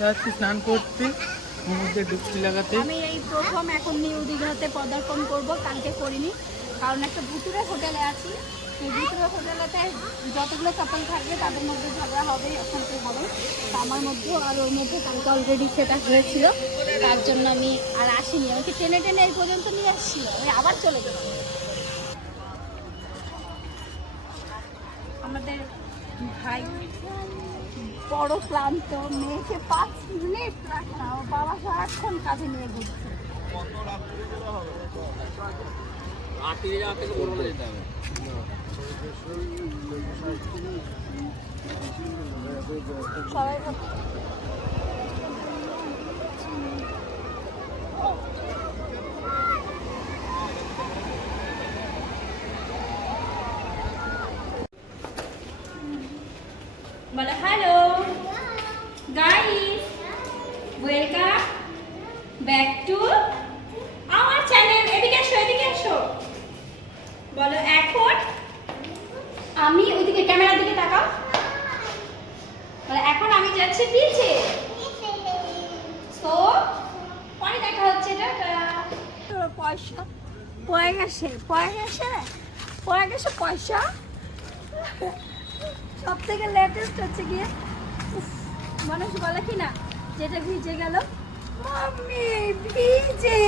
যাচ্ছি, স্নান করতে সমুদ্রে ডুবকি লাগাতে। আমি এই প্রথম এখন নিউ দীঘাতে পদার্পণ করব, কালকে করিনি, কারণ একটা ভুতুরে হোটেলে আছি। হোটেলেতে যতগুলো তাদের মধ্যে হবে হবে। আমার মধ্যেও আর ওর মধ্যে কালকে অলরেডি তার জন্য আমি আর আসিনি। টেনে টেনে এই পর্যন্ত নিয়ে আমি আবার চলে আমাদের ভাই বড় ক্লান্ত মেয়েকে পাঁচ মিনিট রাখে বাবা সারাক্ষণ কাজে নিয়ে ঘুরছে। সবাই বলো, এখন আমি ওইদিকে ক্যামেরার দিকে তাকাও। বলো, এখন আমি যাচ্ছি বিচে তো, পরে দেখা হচ্ছে, টাটা। পয়সা পয়ে গেছে পয়ে গেছে পয়ে গেছে পয়সা। সব থেকে লেটেস্ট হচ্ছে গিয়ে মানুষ বলে কি না, যেটা ভিজে গেল, মাম্মি, ভিজে।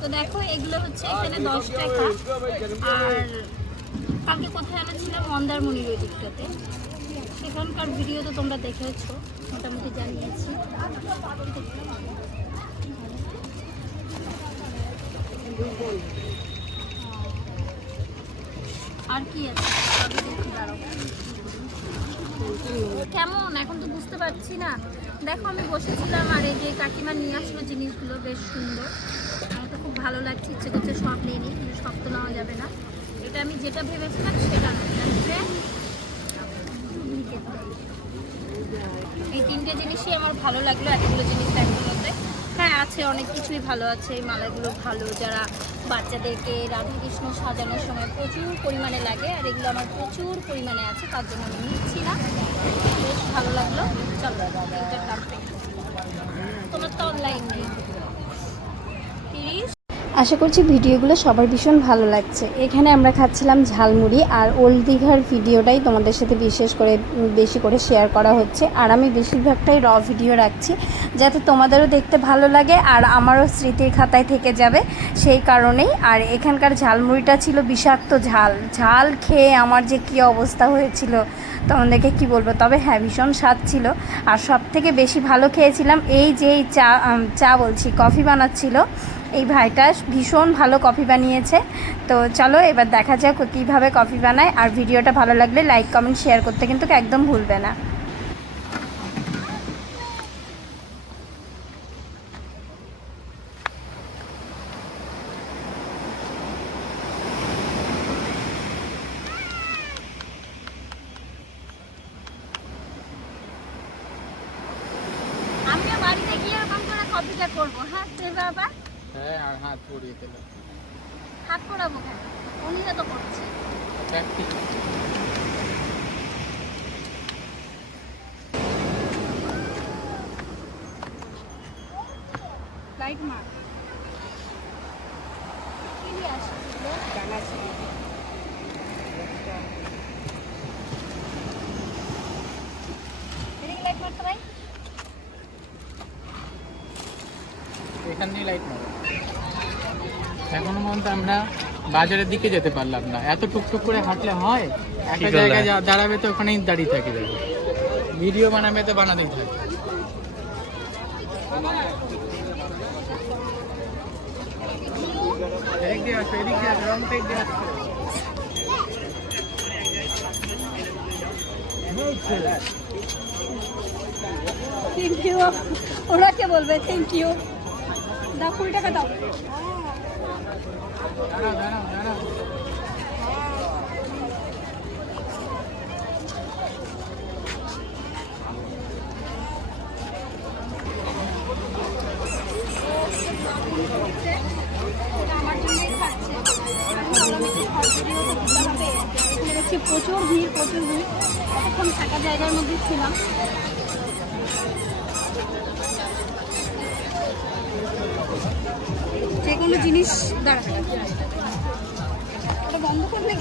তো দেখো, এগুলো হচ্ছে এখানে দশ টাকা। আর কালকে কোথায় এনেছিলাম? মন্দারমণির ওই সেখানকার ভিডিও তো তোমরা দেখেছ মোটামুটি জানিয়েছি। আর কি আছে। কেমন? এখন তো বুঝতে পারছি না। দেখো, আমি বসেছিলাম আর এই যে কাকিমা নিয়ে আসলো জিনিসগুলো, বেশ সুন্দর। আমার তো খুব ভালো লাগছে, ইচ্ছে করছে সব নিয়ে নিই, কিন্তু সব তো নেওয়া যাবে না। এটা আমি যেটা ভেবেছিলাম সেটা এই তিনটে জিনিসই আমার ভালো লাগল, এতগুলো জিনিস একগুলোতে। হ্যাঁ আছে অনেক কিছুই ভালো আছে, এই মালাগুলো ভালো, যারা বাচ্চাদেরকে রাধাকৃষ্ণ সাজানোর সময় প্রচুর পরিমাণে লাগে, আর এগুলো আমার প্রচুর পরিমাণে আছে, তার জন্য আমি নিচ্ছি না। বেশ ভালো লাগল। চলো এটার দাম তোমার তো অনলাইন নেই। তিরিশ? আশা করছি ভিডিওগুলো সবার ভীষণ ভালো লাগছে। এখানে আমরা খাচ্ছিলাম ঝালমুড়ি আর ওল্ড দীঘার ভিডিওটাই তোমাদের সাথে বিশেষ করে বেশি করে শেয়ার করা হচ্ছে। আর আমি বেশিরভাগটাই র ভিডিও রাখছি, যাতে তোমাদেরও দেখতে ভালো লাগে আর আমারও স্মৃতির খাতায় থেকে যাবে সেই কারণেই। আর এখানকার ঝালমুড়িটা ছিল বিষাক্ত ঝাল। ঝাল খেয়ে আমার যে কী অবস্থা হয়েছিল তোমাদেরকে কি বলব? তবে হ্যাঁ ভীষণ স্বাদ ছিল। আর সব থেকে বেশি ভালো খেয়েছিলাম এই যে চা চা বলছি, কফি বানাচ্ছিল। এই ভাইটা ভীষণ ভালো কফি বানিয়েছে। তো চলো এবার দেখা যাক কীভাবে কফি বানায়। আর ভিডিওটা ভালো লাগলে লাইক, কমেন্ট, শেয়ার করতে কিন্তু একদম ভুলবে না আমিও বাড়িতে গিয়ে এরকম করে কপিটা করব হ্যাঁ সে বাবা হ্যাঁ আর হাত পরিয়ে দিল হাত পড়াবো কেন উনিরা তো করছে প্র্যাকটিস লাইট মার। কি নিয়ে আসছিস এদিকে লাইট মারতে ভাই। এখান দিয়ে লাইট মারো। এখনও পর্যন্ত আমরা বাজারের দিকে যেতে পারলাম না। এত টুকটুক করে হাঁটলে হয়? একটা জায়গায় যা- দাঁড়াবে তো ওখানেই দাঁড়িয়ে থাকি ভিডিও বানাবে তো বানাতেই থাকে এদিক দিয়ে আসো এদিক দিয়ে আসো রং সাইড দিয়ে আসো থ্যাংক ইউ ওরা কে বলবে? থ্যাংক ইউ দাও কুড়ি টাকা দাও। দাঁড়াও দাঁড়াও দাঁড়াও এটা আমার জন্যই খাচ্ছে আমি ভালো প্রচুর ভিড় প্রচুর ভিড়। এখন থাকা জায়গার মধ্যে ছিলাম। যে কোনো জিনিস দাঁড়া। ওটা বন্ধ করলে?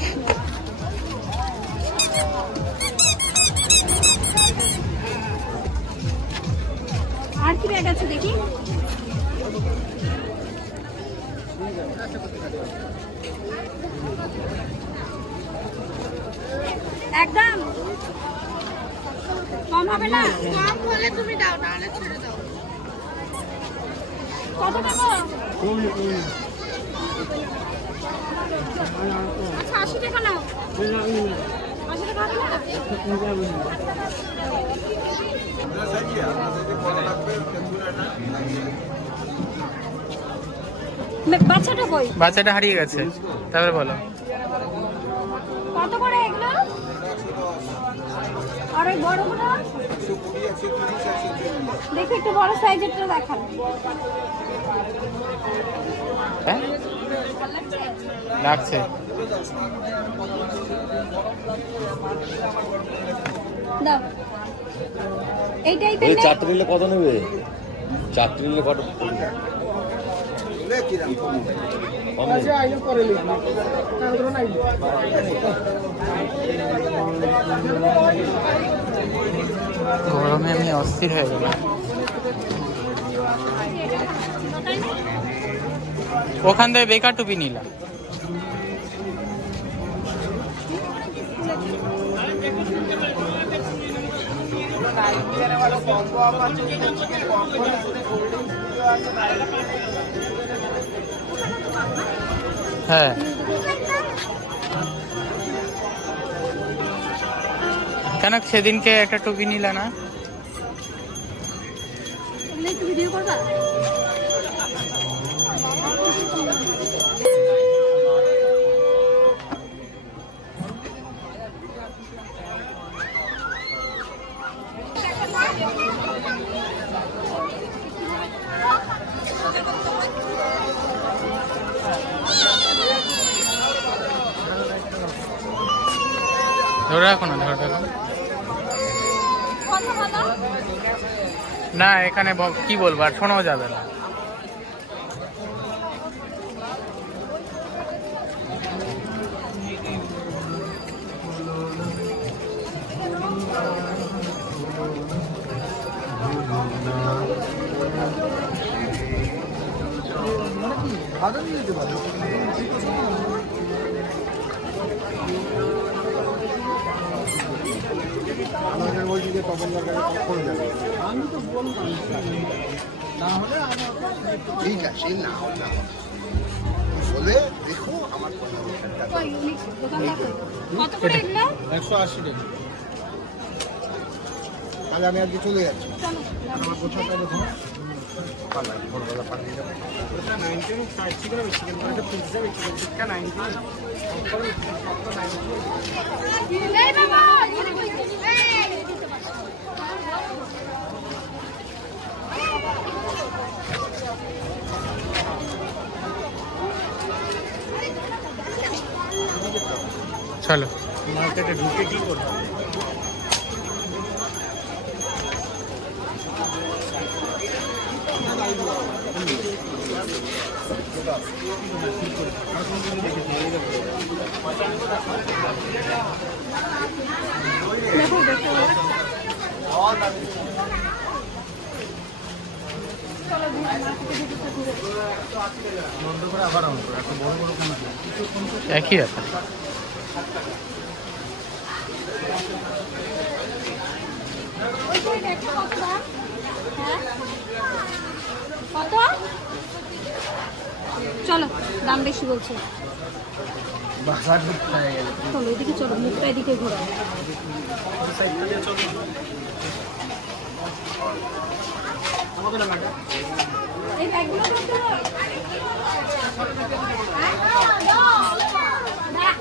আর কি ব্যাগ আছে দেখি? একদম। কম হবে না? কম হলে তুমি দাও নাহলে ছেড়ে দাও। কত টাকা আচ্ছা আশি টাকা নাও। আশি টাকা হবে না? বাচ্চাটা কই? বাচ্চাটা হারিয়ে গেছে। তারপরে বলো। কত করে এগুলো? আর ওই বড়গুলো দেখি একটু বড় সাইজেরটা দেখান। হ্যাঁ? লাগছে। দাও। এই এই টাইপের চারটে নিলে কত নেবে? চারটে নিলে কত? নেবে? গরমে আমি অস্থির হয়ে গেলাম ওখান থেকে বেকার টুপি নিলাম হ্যাঁ। কেন সেদিনকে একটা টুপি নিলা না? এগুলো একটু ধরে রাখো না ধরে রাখো না এখানে কি বলব আর শোনাও যাবে না। ঠিক আছে না না বলে দেখো আমার কথা কই উনি দোকানদার কই? কত করে এগুলো? একশো আশি টাকা। তাহলে আমি আজকে চলে যাচ্ছি। আমার গোছাটা দেখো। পাঠিয়ে যাব এই বাবা এখানে কই এই চলো। মার্কেটে ঢুকে কি করব? দেখো দেখো। একই ব্যাপার। কত চলো দাম বেশি বলছে। চলো এদিকে চলো মুখটা এদিকে ঘোরো। ব্যাগগুলো কত? হ্যাঁ? দাও। দাও।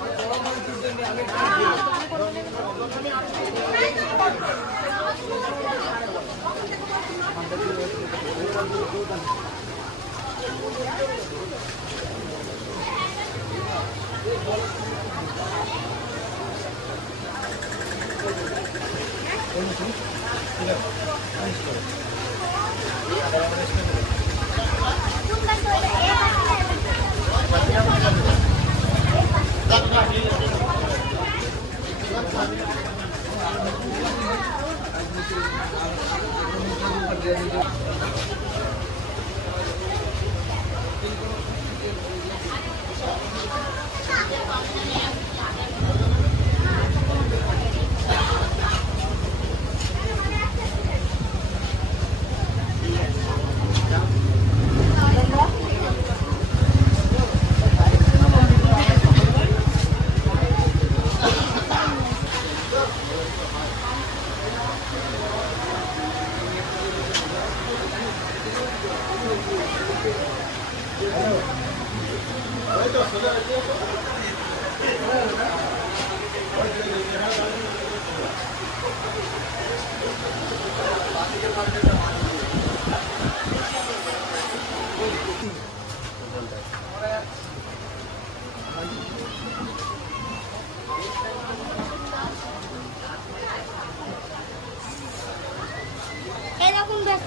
এরকম দেখ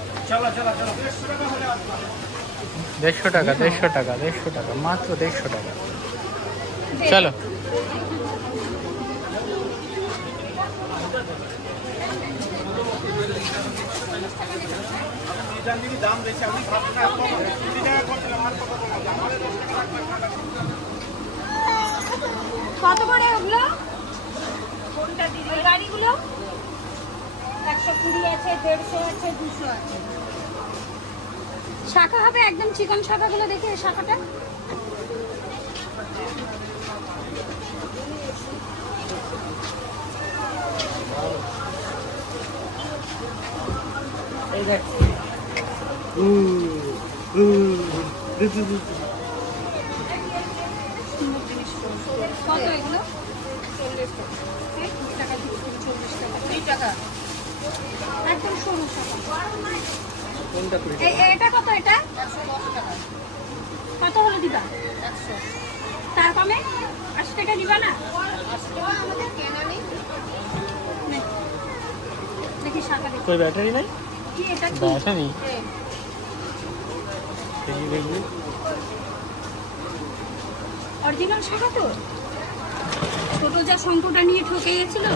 দেড়শো টাকা দেড়শো টাকা দেড়শো টাকা মাত্র দেড়শো টাকা। চলো। কত করে ওগুলো? গাড়িগুলো? একশো কুড়ি আছে দেড়শো আছে দুশো আছে। শাখা হবে একদম চিকন শাখাগুলো দেখে এই শাখাটা। কত এগুলো? একদম সরু শাখা। এ- এটা কত এটা? কত হলো দিবা? তার কমে আশি টাকা দিবা না। দেখি শাখা দেখি। কই ব্যাটারি নাই? কি এটা কি? ব্যাটারি? দেখি দেখি। অরিজিনাল শাখা তো? ছোট যা শঙ্কুটা নিয়ে ঠকে গেছিল।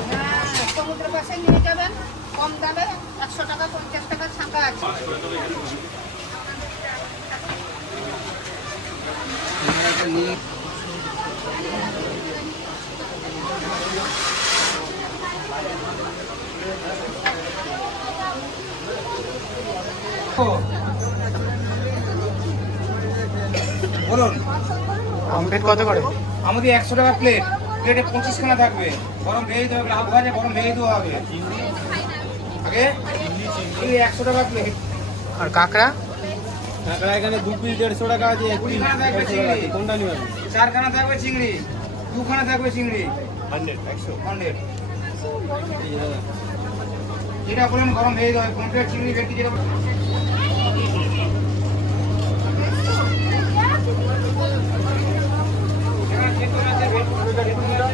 সমুদ্রের পাশে নিয়ে যাবেন। কম দামে একশো টাকা পঞ্চাশ টাকা শাঁখা আছে। বলুন। কমপ্লিট কত করে? আমাদের একশো টাকা প্লেট প্লেটে পঁচিশ খানা থাকবে। গরম ভেজে দেওয়া হবে হাফ ভাজে গরম ভেজে দেওয়া হবে। একশো টাকা প্লেট আর কাঁকড়া? কাঁকড়া এখানে দু পিস দেড়শো টাকা আছে এক পিস কোনটা নেবেন চারখানা থাকবে চিংড়ি। দুখানা থাকবে চিংড়ি। হান্ড্রেড একশো। হান্ড্রেড। যেটা বলেন গরম দেওয়া হবে পনেরো চিংড়ি ভেটকি যেটা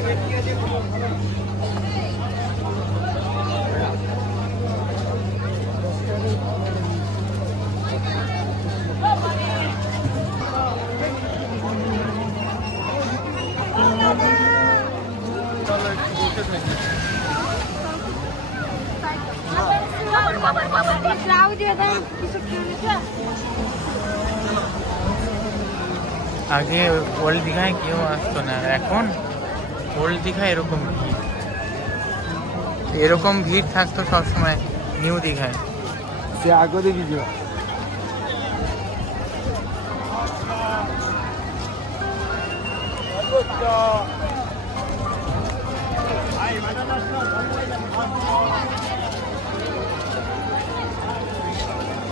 ভেটকি আছে, আগে ওল্ড দীঘায় কেউ আসতো না এখন ওল্ড দীঘায় এরকম ভিড়। এরকম ভিড় থাকতো সবসময় নিউ দীঘায়। সে আগে দেখি যাও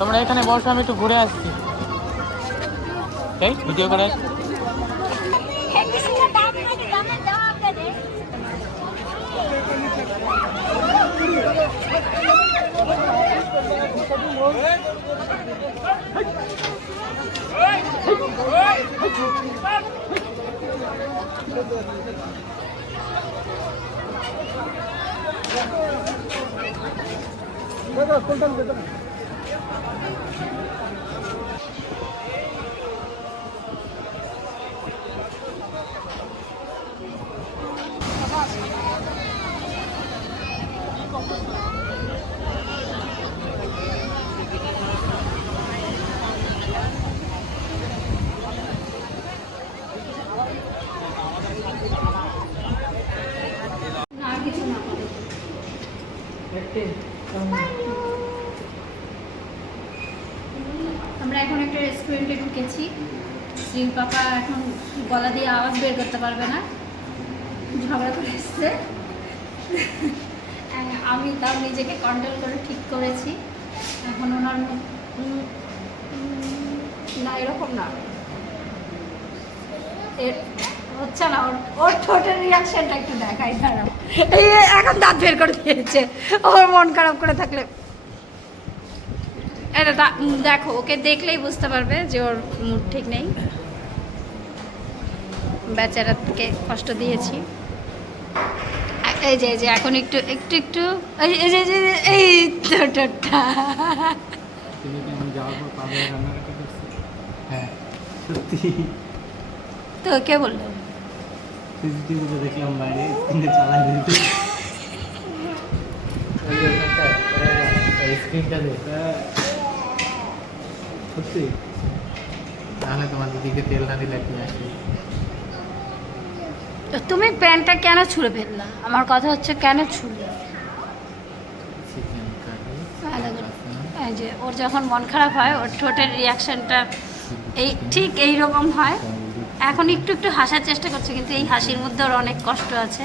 তোমরা এখানে বসো আমি একটু ঘুরে আসছি এই ভিডিও করে আসছি কোনটা すみません。শ্রী পাপা এখন গলা দিয়ে আওয়াজ বের করতে পারবে না। ঝগড়া করে এসছে। আমি তাও নিজেকে কন্ট্রোল করে ঠিক করেছি। এখন ওনার না, এরকম না। হচ্ছে না, ওর ঠোঁটের একটু দেখাই এই এখন দাঁত বের করে ওর মন খারাপ করে থাকলে। এটা দেখো, ওকে দেখলেই বুঝতে পারবে যে ওর মুড ঠিক নেই। বেচারাকে কষ্ট দিয়েছি। এই যে এই যে এখন একটু একটু একটু এই যে যে- এই করছি হ্যাঁ সত্যি? তো কে বলল? সিসিটিভিতে দেখলাম বাইরে স্ক্রিনে চালাই দিতে ওই যে ওখানটায়, ওই স্ক্রিনটা দে সত্যি? তাহলে তোমার দিদিকে তেল না দিলে কি আসবে। তো তুমি প্যান্টটা কেন ছুঁড়ে ফেললা? আমার কথা হচ্ছে কেন ছুঁড়লে? যে ওর যখন মন খারাপ হয় ওর ঠোঁটের রিয়াকশনটা এই ঠিক এই রকম হয়। এখন একটু একটু হাসার চেষ্টা করছে কিন্তু এই হাসির মধ্যে ওর অনেক কষ্ট আছে।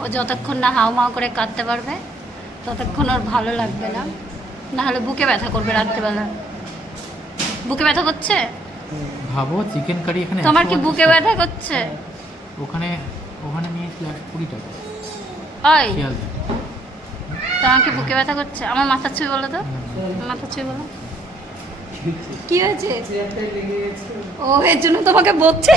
ও যতক্ষণ না হাও মাও করে কাঁদতে পারবে ততক্ষণ ওর ভালো লাগবে না। না হলে বুকে ব্যথা করবে রাত্রিবেলা। বুকে ব্যথা করছে? ভাবো চিকেন কারি এখানে তোমার কি বুকে ব্যথা করছে? ওখানে ওখানে নিয়েছিল একশো কুড়ি টাকা। ওই শিয়াল আমাকে বুকে ব্যথা করছে। আমার মাথা ছুঁই বলো তো। মাথা ছুঁই বলো। কি হয়েছে? ও এর জন্য তোমাকে বলছে